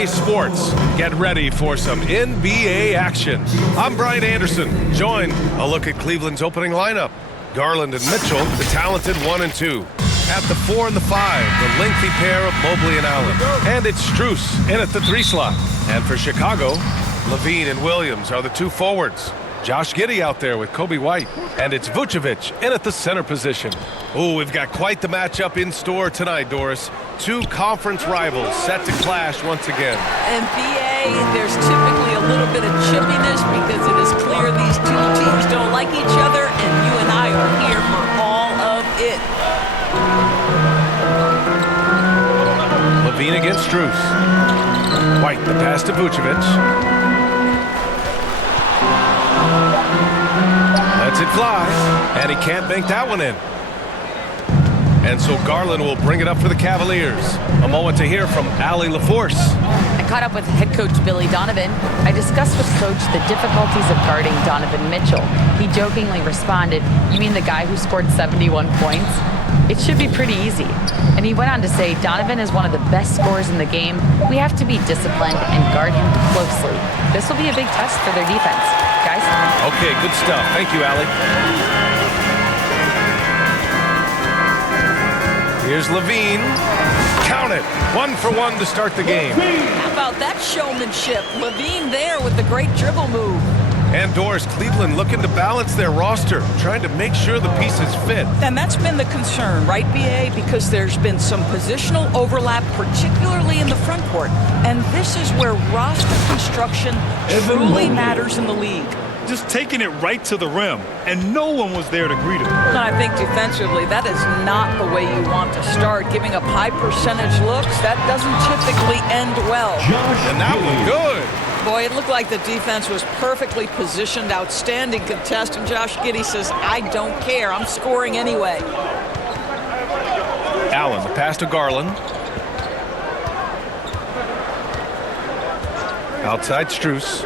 EA Sports. Get ready for some NBA action. I'm Brian Anderson. Join a look at Cleveland's opening lineup. Garland and Mitchell, the talented 1 and 2. At the 4 and the 5, the lengthy pair of Mobley and Allen. And it's Strus in at the 3 slot. And for Chicago, Levine and Williams are the 2 forwards. Josh Giddey out there with Kobe White. And it's Vucevic in at the center position. Ooh, we've got quite the matchup in store tonight, Doris. 2 conference rivals set to clash once again. And BA, there's typically a little bit of chippiness because it is clear these 2 teams don't like each other, and you and I are here for all of it. Levine against Strus. White, the pass to Vucevic. Lets it fly, and he can't bank that one in. And so Garland will bring it up for the Cavaliers. A moment to hear from Allie LaForce. I caught up with head coach Billy Donovan. I discussed with Coach the difficulties of guarding Donovan Mitchell. He jokingly responded, "You mean the guy who scored 71 points? It should be pretty easy." And he went on to say, "Donovan is one of the best scorers in the game. We have to be disciplined and guard him closely. This will be a big test for their defense." Guys? Okay, good stuff. Thank you, Allie. Here's Levine. Count it. 1 for 1 to start the game. How about that showmanship? Levine there with the great dribble move. And Doris, Cleveland looking to balance their roster, trying to make sure the pieces fit. And that's been the concern, right, BA? Because there's been some positional overlap, particularly in the front court. And this is where roster construction truly matters in the league. Just taking it right to the rim, and no one was there to greet him. And I think defensively, that is not the way you want to start. Giving up high percentage looks, that doesn't typically end well. And that one good. Boy, it looked like the defense was perfectly positioned, outstanding contest, and Josh Giddey says, "I don't care, I'm scoring anyway." Allen, the pass to Garland. Outside Strus.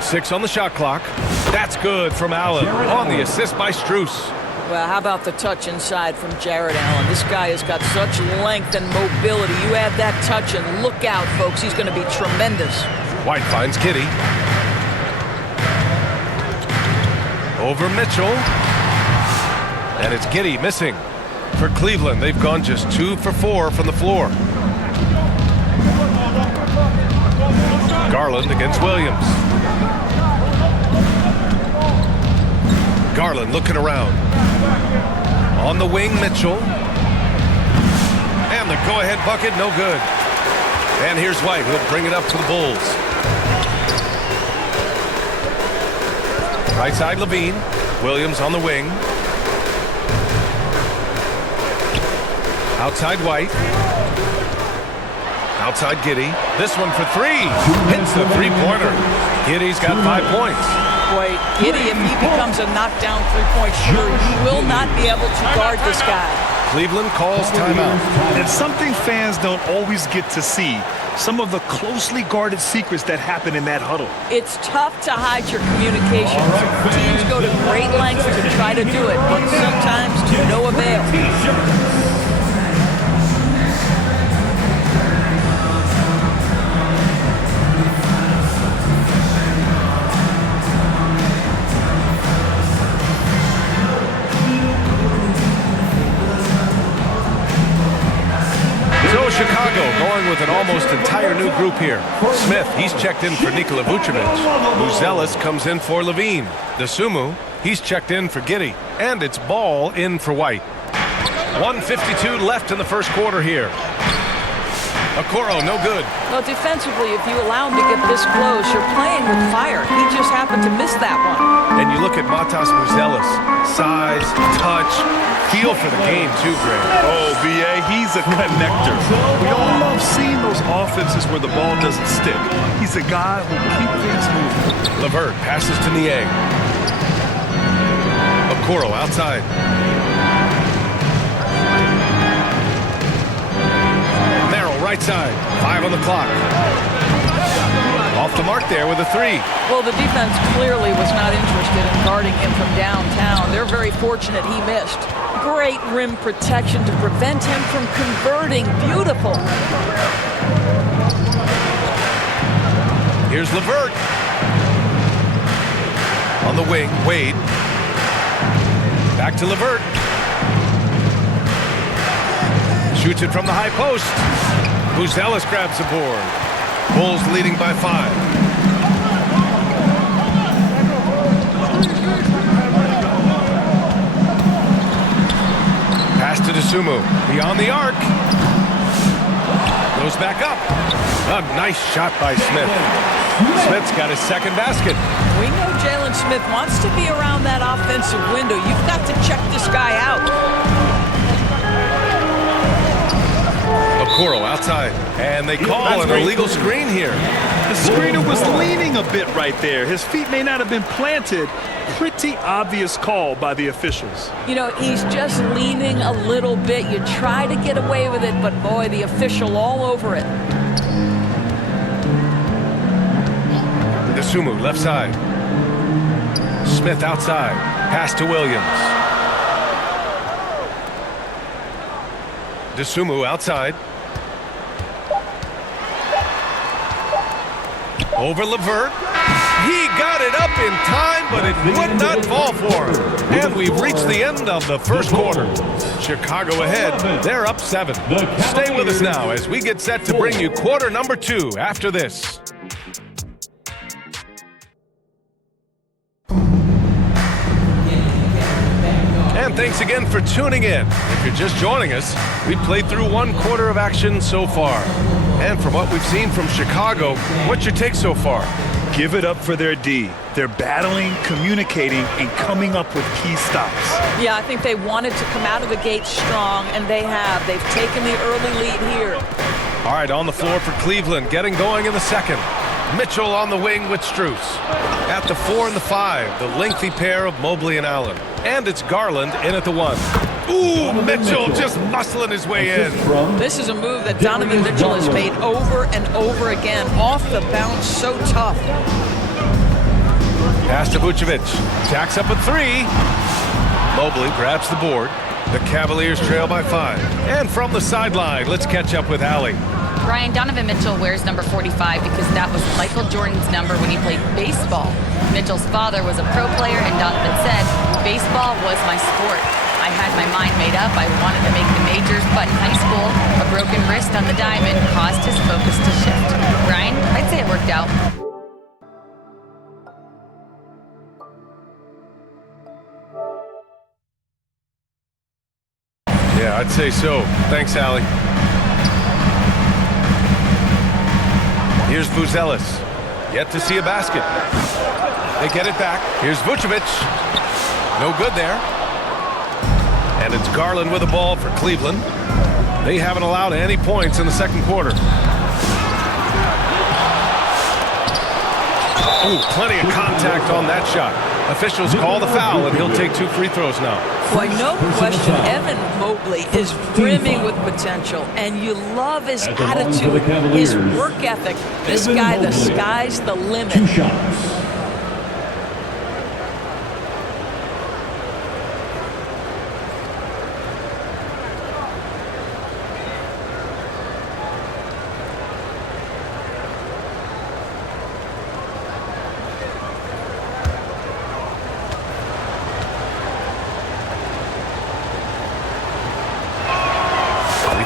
6 on the shot clock. That's good from Allen on the assist by Strus. Well, how about the touch inside from Jared Allen? This guy has got such length and mobility. You add that touch and look out, folks. He's going to be tremendous. White finds Giddey. Over Mitchell. And it's Giddey missing. For Cleveland, they've gone just 2 for 4 from the floor. Garland against Williams. Garland looking around. On the wing, Mitchell. And the go-ahead bucket, no good. And here's White, who'll bring it up to the Bulls. Right side, Levine. Williams on the wing. Outside White. Outside Giddey. This one for 3. Hits the 3-pointer. Giddey's got 5 points. Boy, Giddey, if he becomes a knockdown three-point shooter, he will not be able to guard this guy. Cleveland calls timeout. And something fans don't always get to see, some of the closely guarded secrets that happen in that huddle. It's tough to hide your communications. Teams go to great lengths to try to do it, but sometimes to no avail. Chicago going with an almost entire new group here. Smith, he's checked in for Nikola Vucevic. Muzelis comes in for Levine. DeSumo, he's checked in for Giddey. And it's Ball in for White. 1:52 left in the first quarter here. Okoro, no good. Well, defensively, if you allow him to get this close, you're playing with fire. He just happened to miss that one. And you look at Matas Muzelis. Size, touch, feel for the game too, Greg. Oh, BA, he's a connector. We all love seeing those offenses where the ball doesn't stick. He's a guy who will keep things moving. LeVert passes to Niang. Okoro outside. Right side, 5 on the clock. Off the mark there with a 3. Well, the defense clearly was not interested in guarding him from downtown. They're very fortunate he missed. Great rim protection to prevent him from converting. Beautiful. Here's LeVert. On the wing, Wade. Back to LeVert. Shoots it from the high post. Buzelis grabs the board. Bulls leading by 5. Pass to Dosunmu. Beyond the arc. Goes back up. A nice shot by Smith. Smith's got his second basket. We know Jalen Smith wants to be around that offensive window. You've got to check this guy out. Okoro outside. And they call an illegal screen here. The screener was leaning a bit right there. His feet may not have been planted. Pretty obvious call by the officials. You know, he's just leaning a little bit. You try to get away with it, but boy, the official all over it. Dosunmu left side. Smith outside. Pass to Williams. Dosunmu outside. Over LeVert. He got it up in time, but it would not fall for him. And we've reached the end of the first quarter. Chicago ahead. They're up 7. Stay with us now as we get set to bring you quarter number 2 after this. And thanks again for tuning in. If you're just joining us, we've played through 1 quarter of action so far. And from what we've seen from Chicago, what's your take so far? Give it up for their D. They're battling, communicating, and coming up with key stops. Yeah, I think they wanted to come out of the gate strong, and they have. They've taken the early lead here. All right, on the floor for Cleveland, getting going in the second. Mitchell on the wing with Strus. At the 4 and the 5, the lengthy pair of Mobley and Allen. And it's Garland in at the 1. Ooh, Mitchell just muscling his way in. This is a move that Donovan Mitchell has made over and over again. Off the bounce, so tough. Pass to Vucevic. Jacks up a 3. Mobley grabs the board. The Cavaliers trail by 5. And from the sideline, let's catch up with Allie. Brian, Donovan Mitchell wears number 45 because that was Michael Jordan's number when he played baseball. Mitchell's father was a pro player, and Donovan said, "Baseball was my sport. I had my mind made up. I wanted to make the majors, but in high school, a broken wrist on the diamond caused his focus to shift." Brian, I'd say it worked out. Yeah, I'd say so. Thanks, Allie. Here's Buzelis. Yet to see a basket. They get it back. Here's Vucevic. No good there. And it's Garland with the ball for Cleveland. They haven't allowed any points in the second quarter. Ooh, plenty of contact on that shot. Officials call the foul, and he'll take 2 free throws now. Boy, no question, Evan Mobley is brimming with potential, and you love his attitude, his work ethic. This guy, the sky's the limit. 2 shots.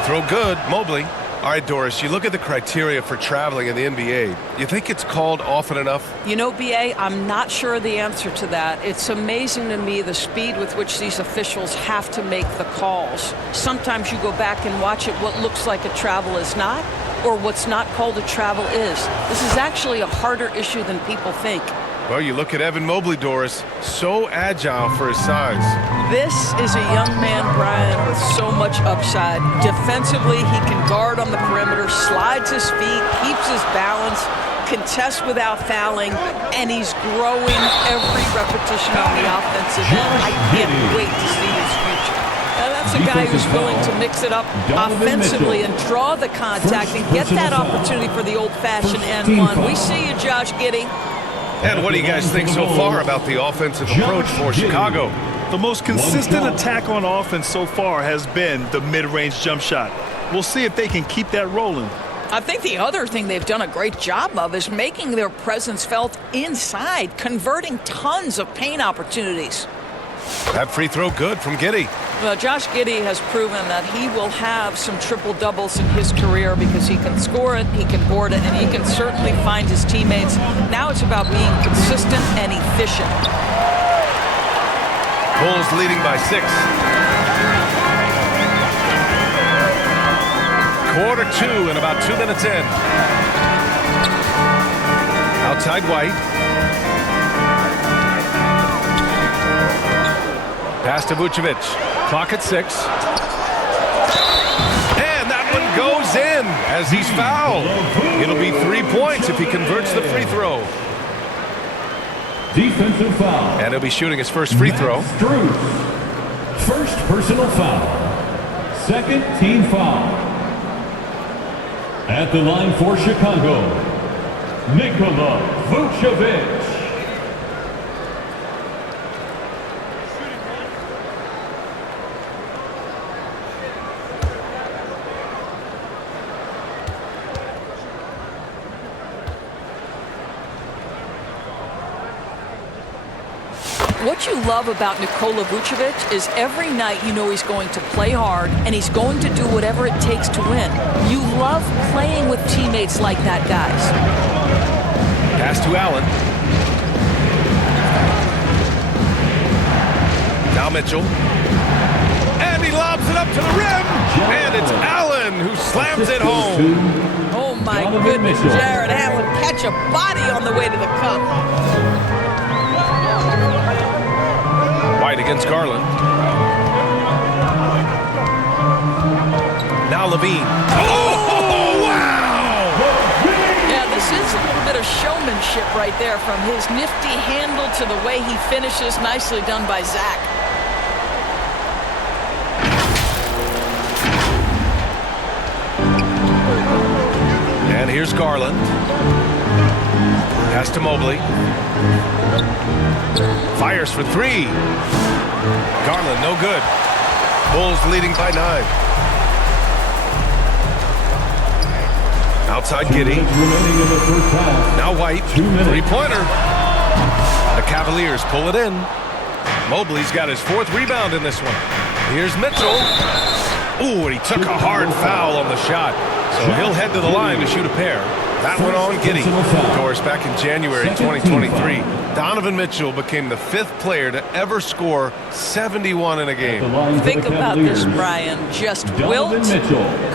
Throw good, Mobley. All right, Doris, you look at the criteria for traveling in the NBA. You think it's called often enough? You know, BA, I'm not sure the answer to that. It's amazing to me the speed with which these officials have to make the calls. Sometimes you go back and watch it, what looks like a travel is not, or what's not called a travel is. This is actually a harder issue than people think. Well, you look at Evan Mobley, Doris, so agile for his size. This is a young man, Brian, with so much upside. Defensively, he can guard on the perimeter, slides his feet, keeps his balance, contests without fouling, and he's growing every repetition on the offensive end. I can't wait to see his future. Now, that's a guy who's willing to mix it up offensively and draw the contact and get that opportunity for the old-fashioned and one. We see you, Josh Giddey. And what do you guys think so far about the offensive approach for Chicago? The most consistent attack on offense so far has been the mid-range jump shot. We'll see if they can keep that rolling. I think the other thing they've done a great job of is making their presence felt inside, converting tons of paint opportunities. That free throw good from Giddey. Well, Josh Giddey has proven that he will have some triple-doubles in his career because he can score it, he can board it, and he can certainly find his teammates. Now it's about being consistent and efficient. Bulls leading by 6. Quarter 2 and about 2 minutes in. Outside White. Pass to Vucevic. Clock at 6. And that one goes in as he's fouled. It'll be 3 points if he converts the free throw. Defensive foul. And he'll be shooting his first free throw. First personal foul. Second team foul. At the line for Chicago, Nikola Vucevic. What you love about Nikola Vucevic is every night you know he's going to play hard and he's going to do whatever it takes to win. You love playing with teammates like that, guys. Pass to Allen. Now Mitchell. And he lobs it up to the rim. And it's Allen who slams it home. Oh my goodness, Jared Allen catch a body on the way to the cup. White against Garland. Now Levine. Oh, wow! Yeah, this is a little bit of showmanship right there, from his nifty handle to the way he finishes. Nicely done by Zach. And here's Garland. Pass to Mobley. Fires for 3. Garland, no good. Bulls leading by 9. Outside Giddey. Now White. 3-pointer. The Cavaliers pull it in. Mobley's got his 4th rebound in this one. Here's Mitchell. Ooh, and he took a hard foul on the shot. So he'll head to the line to shoot a pair. That one on Giddey. Of course, back in January 2023, Donovan Mitchell became the 5th player to ever score 71 in a game. Think about this, Brian. Just Wilt,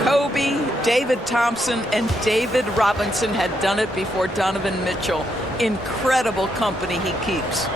Kobe, David Thompson, and David Robinson had done it before Donovan Mitchell. Incredible company he keeps.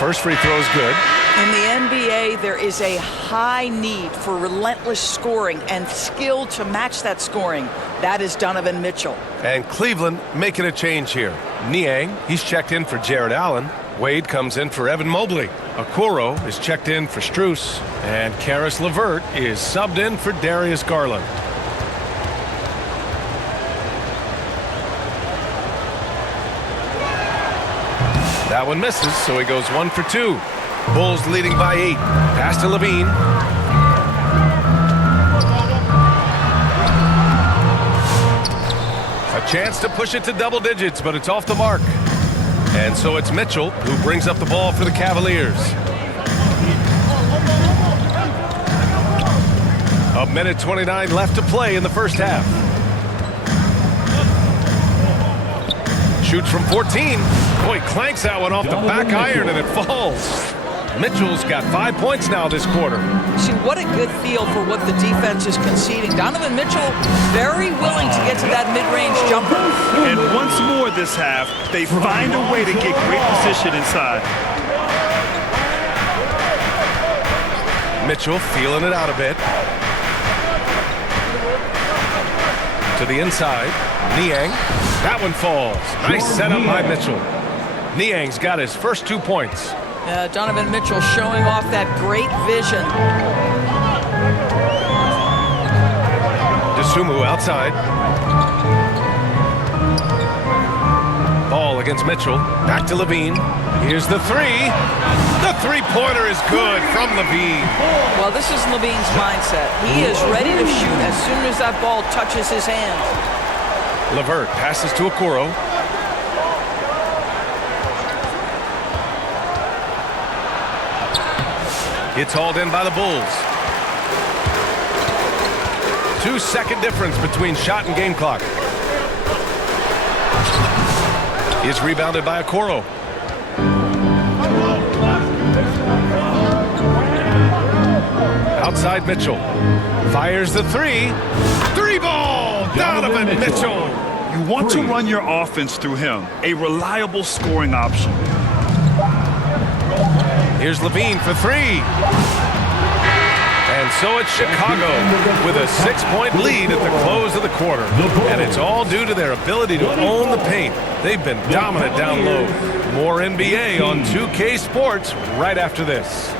First free throw is good. In the NBA, there is a high need for relentless scoring and skill to match that scoring. That is Donovan Mitchell. And Cleveland making a change here. Niang, he's checked in for Jared Allen. Wade comes in for Evan Mobley. Okoro is checked in for Strus. And Karis LeVert is subbed in for Darius Garland. That one misses, so he goes 1 for 2. Bulls leading by 8. Pass to Levine. A chance to push it to double digits, but it's off the mark. And so it's Mitchell who brings up the ball for the Cavaliers. A minute 29 left to play in the first half. Shoots from 14. Boy, clanks that one off the back iron and it falls. Mitchell's got 5 points now this quarter. See, what a good feel for what the defense is conceding. Donovan Mitchell very willing to get to that mid-range jumper. And once more this half, they find a way to get great position inside. Mitchell feeling it out a bit. To To the inside. Niang. That one falls. Nice setup by Mitchell. Niang's got his first 2 points. Donovan Mitchell showing off that great vision. Sumu outside. Ball against Mitchell. Back to Levine. Here's the three. The three-pointer is good from Levine. Well, this is Levine's mindset. He is ready to shoot as soon as that ball touches his hand. LeVert passes to Okoro. It's hauled in by the Bulls. 2-second difference between shot and game clock. Is rebounded by Okoro. Outside Mitchell. Fires the three. Three ball! Donovan Mitchell! You want to run your offense through him. A reliable scoring option. Here's Levine for three. And so it's Chicago with a 6-point lead at the close of the quarter. And it's all due to their ability to own the paint. They've been dominant down low. More NBA on 2K Sports right after this.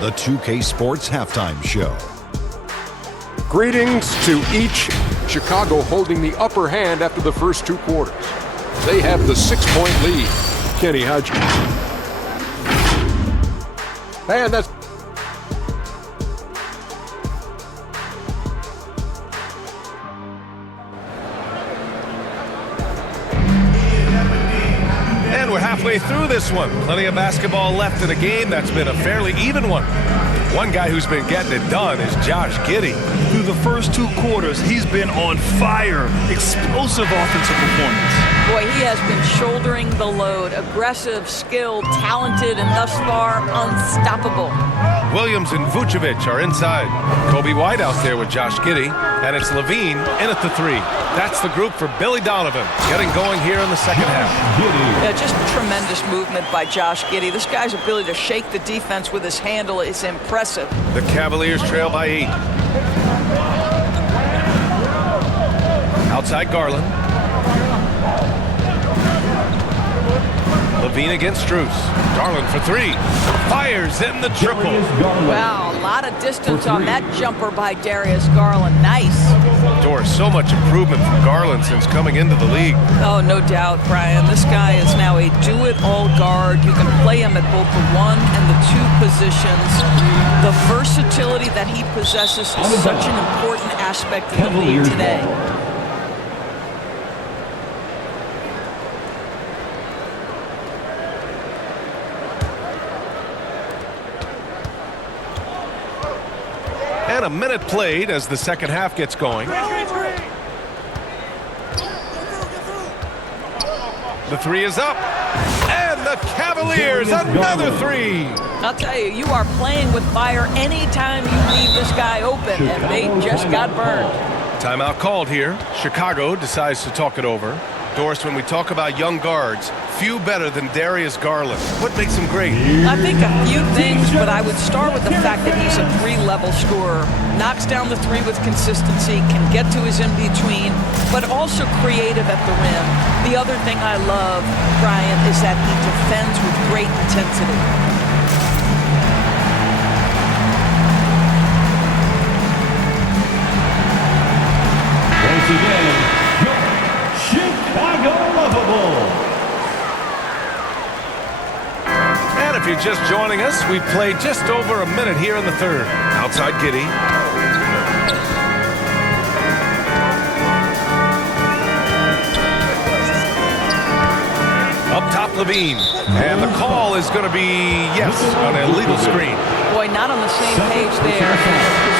The 2K Sports Halftime Show. Greetings to each. Chicago holding the upper hand after the first 2 quarters. They have the 6-point lead. Kenny, how'd you... Man, that's... And we're halfway through this one. Plenty of basketball left in a game that's been a fairly even one. One guy who's been getting it done is Josh Giddey. Through the first 2 quarters, he's been on fire. Explosive offensive performance. Boy, he has been shouldering the load. Aggressive, skilled, talented, and thus far unstoppable. Williams and Vucevic are inside. Kobe White out there with Josh Giddey. And it's Levine in at the three. That's the group for Billy Donovan. Getting going here in the second half. Yeah, just tremendous movement by Josh Giddey. This guy's ability to shake the defense with his handle is impressive. The Cavaliers trail by 8. Outside Garland. Levine against Strus. Garland for three. Fires in the triple. Wow, a lot of distance on that jumper by Darius Garland. Nice. Doris, so much improvement from Garland since coming into the league. Oh, no doubt, Brian. This guy is now a do-it-all guard. You can play him at both the 1 and the 2 positions. The versatility that he possesses is such an important aspect of the league today. And a minute played as the second half gets going. The three is up. And the Cavaliers, another three. I'll tell you, you are playing with fire anytime you leave this guy open, and they just got burned. Timeout called here. Chicago decides to talk it over. Doris, when we talk about young guards, few better than Darius Garland. What makes him great? I think a few things, but I would start with the fact that he's a 3-level scorer. Knocks down the 3 with consistency, can get to his in-between, but also creative at the rim. The other thing I love, Brian, is that he defends with great intensity. Once again, your Chicago Lovable. And if you're just joining us, we've played just over a minute here in the third. Outside Giddey. Up top Levine. And the call is going to be, yes, an illegal screen. Boy, not on the same page there.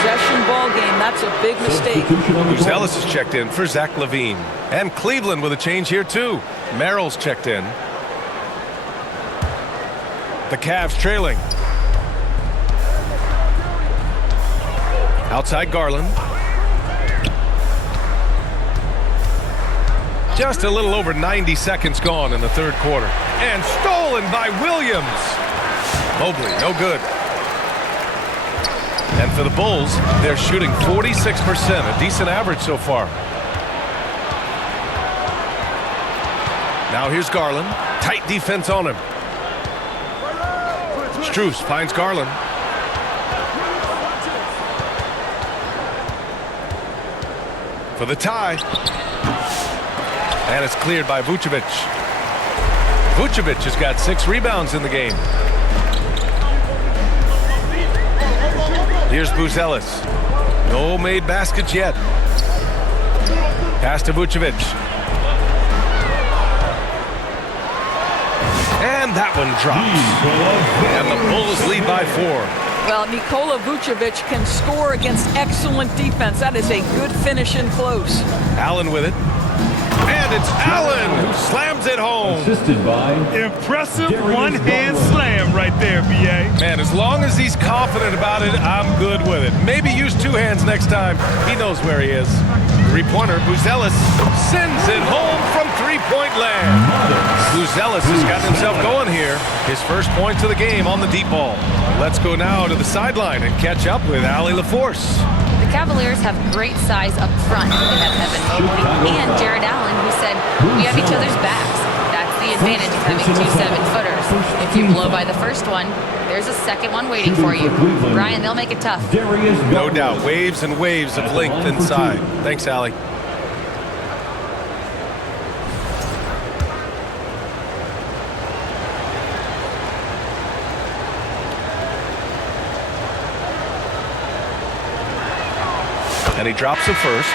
Possession ball game, that's a big mistake. Bruce Ellis has checked in for Zach Levine. And Cleveland with a change here too. Merrill's checked in. The Cavs trailing. Outside Garland. Just a little over 90 seconds gone in the third quarter. And stolen by Williams. Mobley, no good. And for the Bulls, they're shooting 46%, a decent average so far. Now here's Garland. Tight defense on him. Strus finds Garland. For the tie. And it's cleared by Vucevic. Vucevic has got 6 rebounds in the game. Here's Buzelis. No made baskets yet. Pass to Vucevic. And that one drops. And the Bulls lead by 4. Well, Nikola Vucevic can score against excellent defense. That is a good finish in close. Allen with it. And it's Allen who slams it home. Assisted by Impressive one-hand slam right there, B.A. Man, as long as he's confident about it, I'm good with it. Maybe use 2 hands next time. He knows where he is. Three-pointer, Buzelis sends it home from three-point land. Buzelis has gotten himself going here. His first points of the game on the deep ball. Let's go now to the sideline and catch up with Allie LaForce. The Cavaliers have great size up front. They have Evan Mobley and Jared Allen, who said, we have each other's backs. That's the advantage of having 2 7-footers. If you blow by the first one, there's a second one waiting for you. Brian, they'll make it tough. No doubt. Waves and waves of length inside. Thanks, Allie. And he drops the first.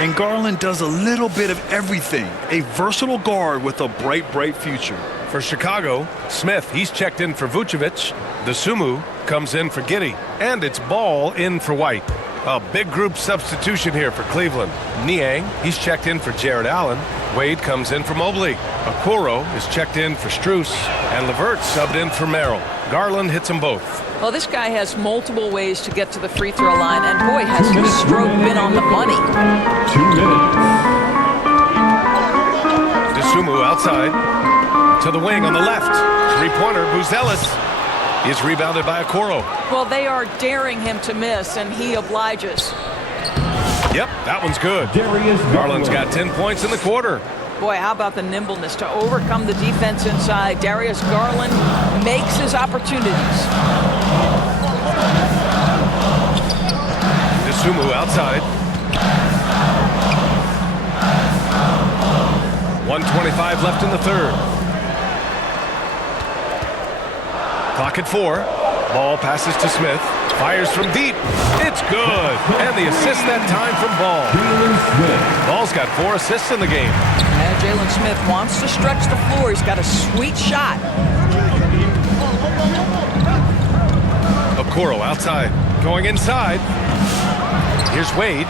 And Garland does a little bit of everything. A versatile guard with a bright, bright future. For Chicago, Smith, he's checked in for Vucevic. Dosunmu comes in for Giddey. And it's Ball in for White. A big group substitution here for Cleveland. Niang, he's checked in for Jared Allen. Wade comes in for Mobley. Okoro is checked in for Strus. And LeVert subbed in for Merrill. Garland hits them both. Well, this guy has multiple ways to get to the free throw line, and boy, has his stroke been on the money. 2 minutes. Dosunmu outside. To the wing on the left. Three-pointer, Buzelis is rebounded by Okoro. Well, they are daring him to miss, and he obliges. Yep, that one's good. Garland's got 10 points in the quarter. Boy, how about the nimbleness to overcome the defense inside. Darius Garland makes his opportunities. Dosunmu outside. 1:25 left in the third. Clock at 4. Ball passes to Smith. Fires from deep. It's good. And the assist that time from Ball. Ball's got 4 assists in the game. And Jalen Smith wants to stretch the floor. He's got a sweet shot. Okoro outside. Going inside. Here's Wade.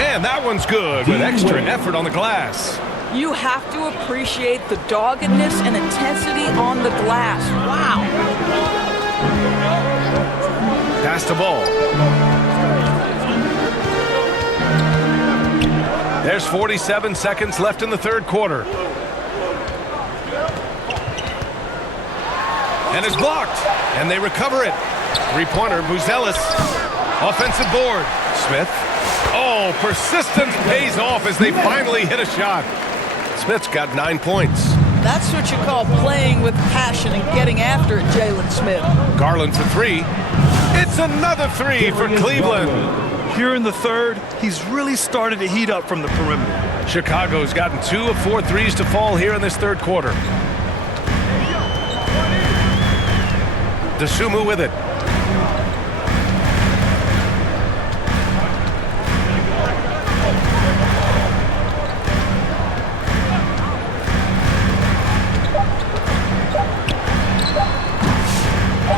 And that one's good with extra effort on the glass. You have to appreciate the doggedness and intensity on the glass. Wow. Pass to Ball. There's 47 seconds left in the third quarter. And it's blocked. And they recover it. Three-pointer, Buzelis. Offensive board. Smith. Oh, persistence pays off as they finally hit a shot. Smith's got 9 points. That's what you call playing with passion and getting after it, Jalen Smith. Garland for 3. It's another 3 for Cleveland. Here in the third, he's really started to heat up from the perimeter. Chicago's gotten 2 of 4 threes to fall here in this third quarter. Dosunmu with it.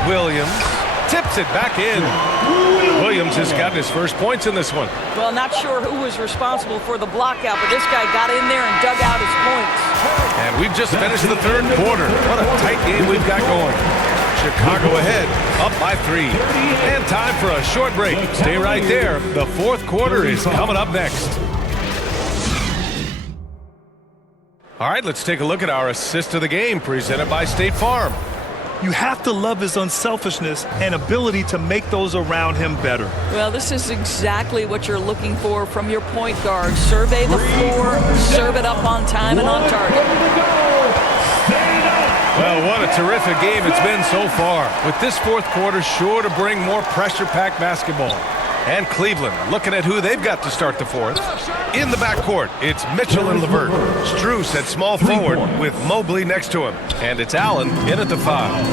Williams tips it back in. Williams has gotten his first points in this one. Well, not sure who was responsible for the block out, but this guy got in there and dug out his points. And we've just finished the third quarter. What a tight game we've got going. Chicago ahead, up by 3. And time for a short break. Stay right there. The fourth quarter is coming up next. All right, let's take a look at our assist of the game presented by State Farm. You have to love his unselfishness and ability to make those around him better. Well, this is exactly what you're looking for from your point guard. Survey the floor, serve it up on time and on target. Well, what a terrific game it's been so far. With this fourth quarter sure to bring more pressure-packed basketball. And Cleveland looking at who they've got to start the fourth. In the backcourt, it's Mitchell and LeVert. Strus at small forward with Mobley next to him. And it's Allen in at the 5.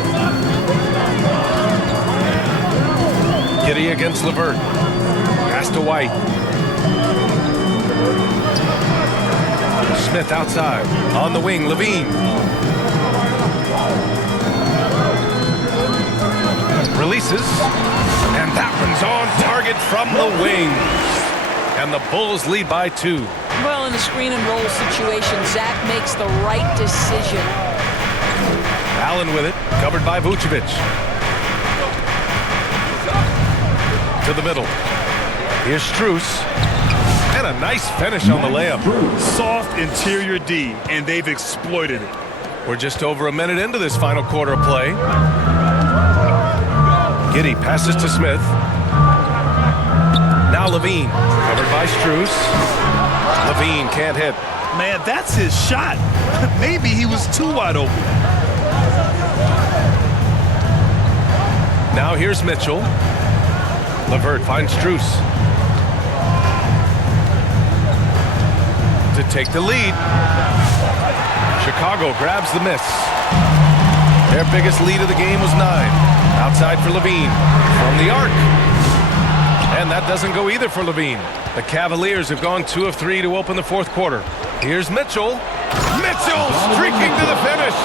Giddy against LeVert. Pass to White. Smith outside. On the wing, Levine. Releases. And that one's on target from the wing. And the Bulls lead by 2. Well, in the screen and roll situation, Zach makes the right decision. Allen with it, covered by Vucevic. To the middle. Here's Strus. And a nice finish on the layup. Soft interior D, and they've exploited it. We're just over a minute into this final quarter of play. Giddy passes to Smith. Now Levine, covered by Strus. Levine can't hit. Man, that's his shot. Maybe he was too wide open. Now here's Mitchell. LeVert finds Strus. To take the lead. Chicago grabs the miss. Their biggest lead of the game was 9. Outside for Levine. From the arc. And that doesn't go either for Levine. The Cavaliers have gone 2 of 3 to open the fourth quarter. Here's Mitchell. Mitchell streaking to the finish.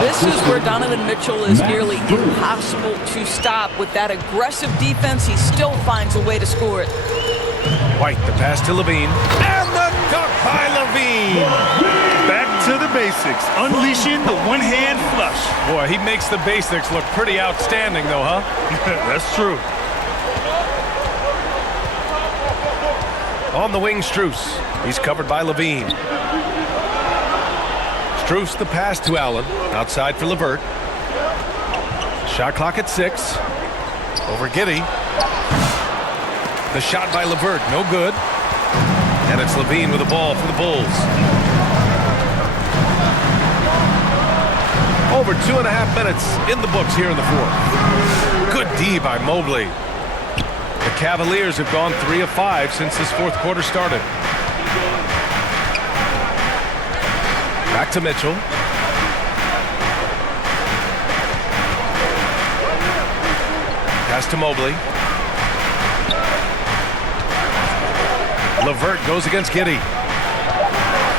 This is where Donovan Mitchell is nearly impossible to stop. With that aggressive defense, he still finds a way to score it. White, the pass to Levine. And the dunk by Levine. Back to the basics. Unleashing the one-hand flush. Boy, he makes the basics look pretty outstanding, though, huh? That's true. On the wing, Strus. He's covered by Levine. Strus the pass to Allen. Outside for LeVert. Shot clock at 6. Over Giddy. The shot by LeVert, no good. And it's Levine with the ball for the Bulls. Over 2.5 minutes in the books here in the fourth. Good D by Mobley. The Cavaliers have gone 3 of 5 since this fourth quarter started. Back to Mitchell. Pass to Mobley. LeVert goes against Giddy.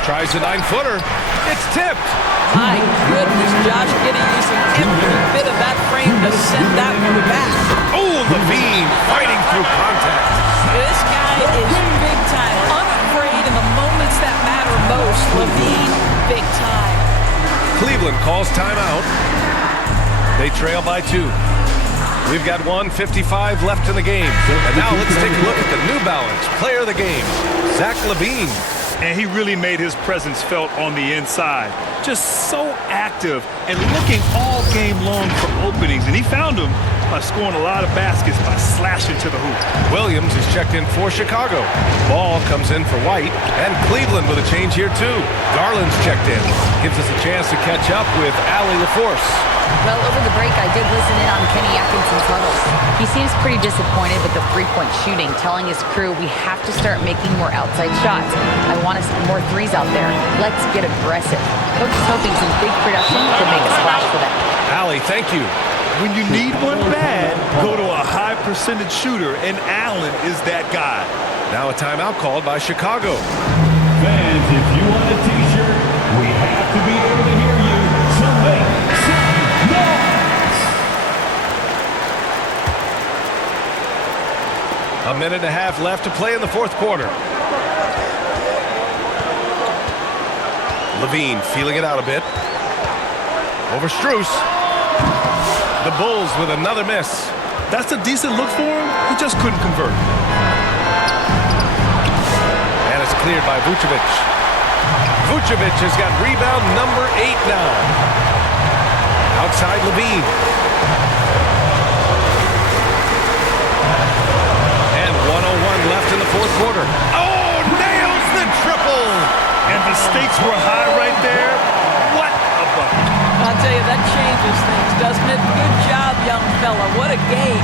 Tries a 9-footer. It's tipped. My goodness, Josh Giddey using every bit of that frame to send that one back. Oh, Levine fighting through contact. This guy is big time, unafraid in the moments that matter most. Levine, big time. Cleveland calls timeout. They trail by 2. We've got 1:55 left in the game. And now let's take a look at the New Balance player of the game, Zach LaVine. And he really made his presence felt on the inside. Just so active and looking all game long for openings. And he found them by scoring a lot of baskets by slashing to the hoop. Williams is checked in for Chicago. Ball comes in for White. And Cleveland with a change here too. Garland's checked in. Gives us a chance to catch up with Allie LaForce. Well, over the break, I did listen in on Kenny Atkinson's huddles. He seems pretty disappointed with the three-point shooting, telling his crew we have to start making more outside shots. I want to see more threes out there. Let's get aggressive. Coach is hoping some big production could make a splash for them. Allie, thank you. When you need one bad, go to a high percentage shooter, and Allen is that guy. Now a timeout called by Chicago. Fans, if you want a t-shirt, we have to be able to hear you. So make some noise! A minute and a half left to play in the fourth quarter. Levine feeling it out a bit. Over Strus. The Bulls with another miss. That's a decent look for him. He just couldn't convert. And it's cleared by Vucevic. Vucevic has got rebound number 8 now. Outside Levine. And 1:01 left in the fourth quarter. Oh, nails the triple! And the stakes were high right there. What a bucket. I'll tell you, that changes things, doesn't it? Good job, young fella. What a game.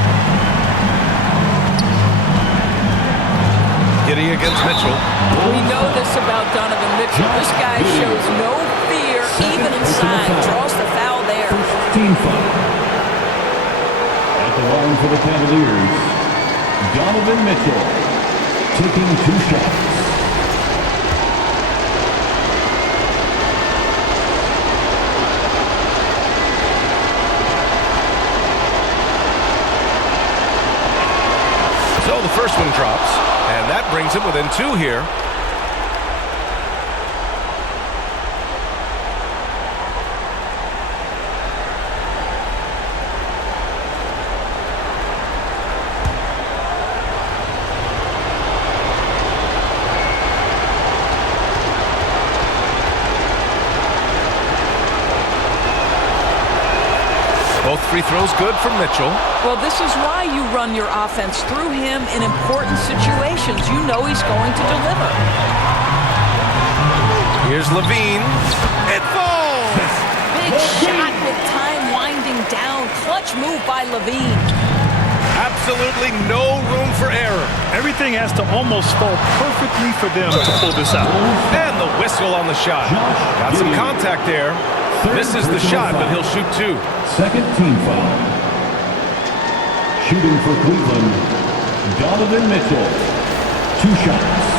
Giddy against Mitchell. We know this about Donovan Mitchell. This guy shows no fear, even inside. Draws the foul there. Team foul. At the line for the Cavaliers, Donovan Mitchell taking 2 shots. So the first one drops, and that brings him within 2 here. Both free throws good from Mitchell. Well, this is why you run your offense through him in important situations. You know he's going to deliver. Here's Levine. It falls! Big shot with time winding down. Clutch move by Levine. Absolutely no room for error. Everything has to almost fall perfectly for them to pull this out. And the whistle on the shot. Got some contact there. Misses the shot, but he'll shoot 2. Second team foul. Shooting for Cleveland, Donovan Mitchell. 2 shots.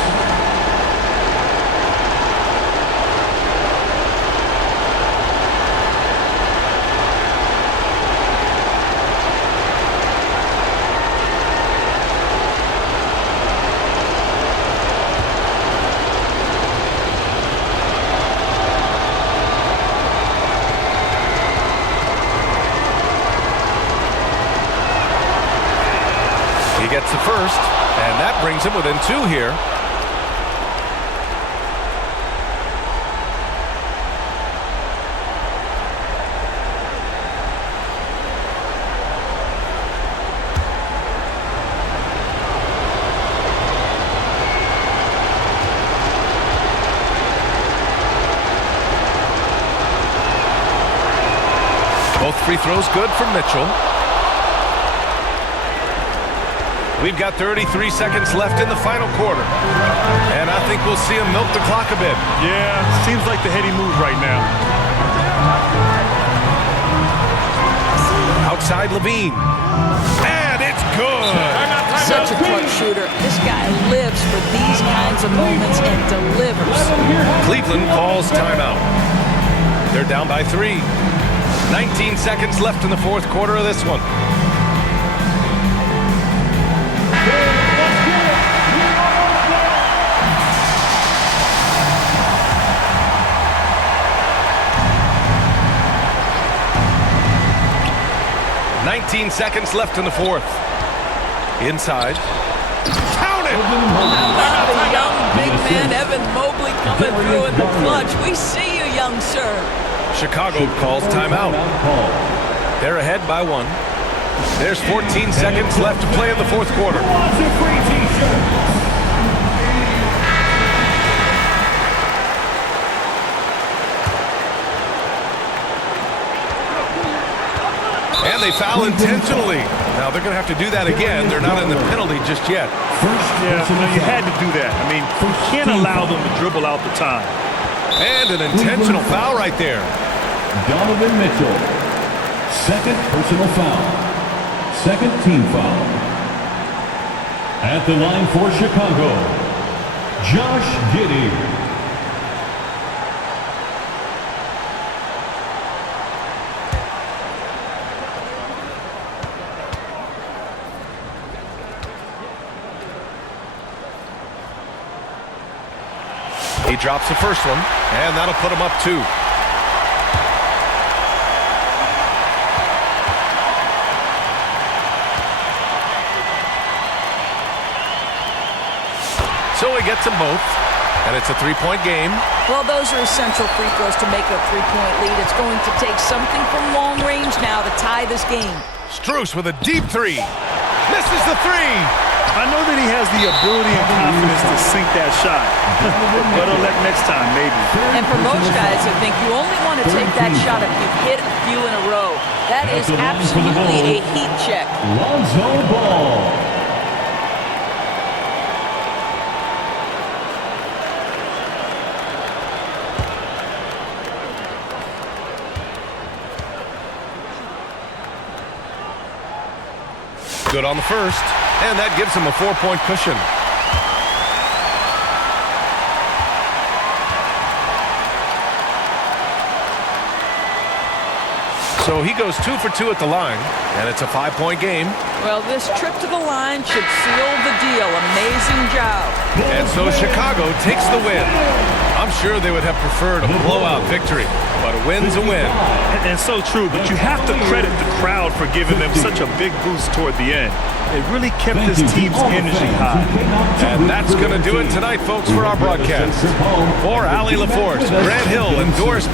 Gets the first, and that brings him within 2 here. Both free throws good from Mitchell. We've got 33 seconds left in the final quarter. And I think we'll see him milk the clock a bit. Yeah, seems like the heady move right now. Outside Levine. And it's good. Such a clutch shooter. This guy lives for these kinds of moments and delivers. Cleveland calls timeout. They're down by 3. 19 seconds left in the fourth quarter of this one. Seconds left in the fourth. Inside. Count it! How about the young big man Evan Mobley coming through in the clutch? We see you, young sir. Chicago calls timeout. They're ahead by 1. There's 14 seconds left to play in the fourth quarter. And they foul intentionally. Now they're going to have to do that again. They're not in the penalty just yet. Yeah, you had to do that. I mean, you can't allow them to dribble out the time. And an intentional foul right there. Donovan Mitchell, second personal foul. Second team foul. At the line for Chicago, Josh Giddey. He drops the first one, and that'll put him up 2. So he gets them both, and it's a 3-point game. Well, those are essential free throws to make a 3-point lead. It's going to take something from long range now to tie this game. Strus with a deep three. Misses the three. I know that he has the ability and confidence to sink that shot. Better luck next time, maybe. And for most guys, I think you only want to take that shot if you've hit a few in a row. That is absolutely a heat check. Lonzo Ball. Good on the first, and that gives him a 4-point cushion. So he goes 2 for 2 at the line, and it's a 5-point game. Well, this trip to the line should seal the deal. Amazing job. And so Chicago takes the win. I'm sure they would have preferred a blowout victory, but a win's a win. And so true, but you have to credit the crowd for giving them such a big boost toward the end. It really kept this team's energy high. And that's going to do it tonight, folks, for our broadcast. For Allie LaForce, Grant Hill, and Doris